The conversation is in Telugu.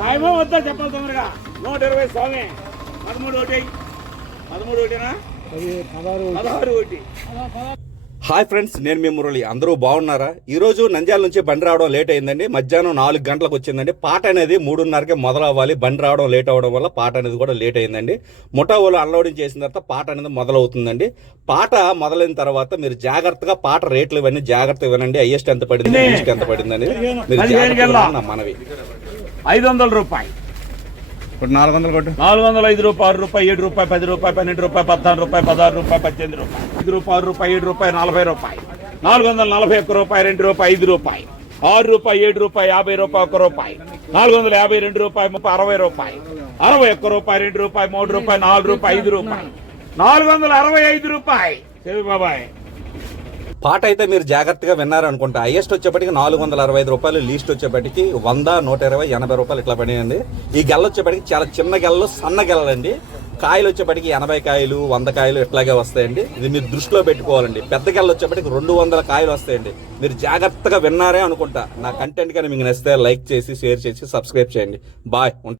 ఖాయమో వద్దా చెప్పాలి తొందరగా. 120 స్వామి. 13 ఒకటి 13 ఒకటినా 16 ఒకటి. హాయ్ ఫ్రెండ్స్, నేను మీ మురళి. అందరూ బాగున్నారా? ఈరోజు నంద్యాల నుంచి బండి రావడం లేట్ అయిందండి. మధ్యాహ్నం 4 గంటలకు వచ్చిందండి. పాట అనేది 3:30కే మొదలవ్వాలి. బండి రావడం లేట్ అవ్వడం వల్ల పాట అనేది కూడా లేట్ అయిందండి. ముఠావులు అన్లోడింగ్ చేసిన తర్వాత పాట అనేది మొదలవుతుందండి. పాట మొదలైన తర్వాత మీరు జాగ్రత్తగా పాట రేట్లు ఇవన్నీ జాగ్రత్తగా వినండి. హైయెస్ట్ ఎంత పడింది, ఎంత పడిందని మీరు జాగ్రత్తగా నా మనవి. 500 రూపాయలు. 400 కొట్టు. 405 రూపాయలు, 6 రూపాయలు, 7 రూపాయలు, 10 రూపాయలు, 12 రూపాయలు, 14 రూపాయలు, 16 రూపాయలు, 18 రూపాయలు, 5 రూపాయలు, 6 రూపాయలు, 7 రూపాయలు, 40 రూపాయలు, 441 రూపాయలు, 2 రూపాయలు, 5 రూపాయలు, 6 రూపాయలు, 7 రూపాయలు, 50 రూపాయలు, 1 రూపాయి, 452 రూపాయలు, 60 రూపాయలు, 61 రూపాయలు, 2 రూపాయలు, 3 రూపాయలు, 4 రూపాయలు, 5 రూపాయలు, 465 రూపాయలు. శివ బాబాయ్. పాట అయితే మీరు జాగ్రత్తగా విన్నారనుకుంటా. హైయెస్ట్ వచ్చేప్పటికి 465 రూపాయలు, లీస్ట్ వచ్చేప్పటికి 100, 120, 80 రూపాయలు ఇట్లా పడినండి. ఈ గెల్ల వచ్చేప్పటికి చాలా చిన్న గెల్లలు, సన్న గెల్లలండి. కాయలు వచ్చేప్పటికి 80 కాయలు, 100 కాయలు ఇట్లాగే వస్తాయండి. ఇది మీరు దృష్టిలో పెట్టుకోవాలండి. పెద్ద గెల్ల వచ్చేప్పటికి 200 కాయలు వస్తాయండి. మీరు జాగ్రత్తగా విన్నారే అనుకుంటా. నా కంటెంట్ కానీ మీకు నచ్చితే లైక్ చేసి, షేర్ చేసి, సబ్స్క్రైబ్ చేయండి. బాయ్.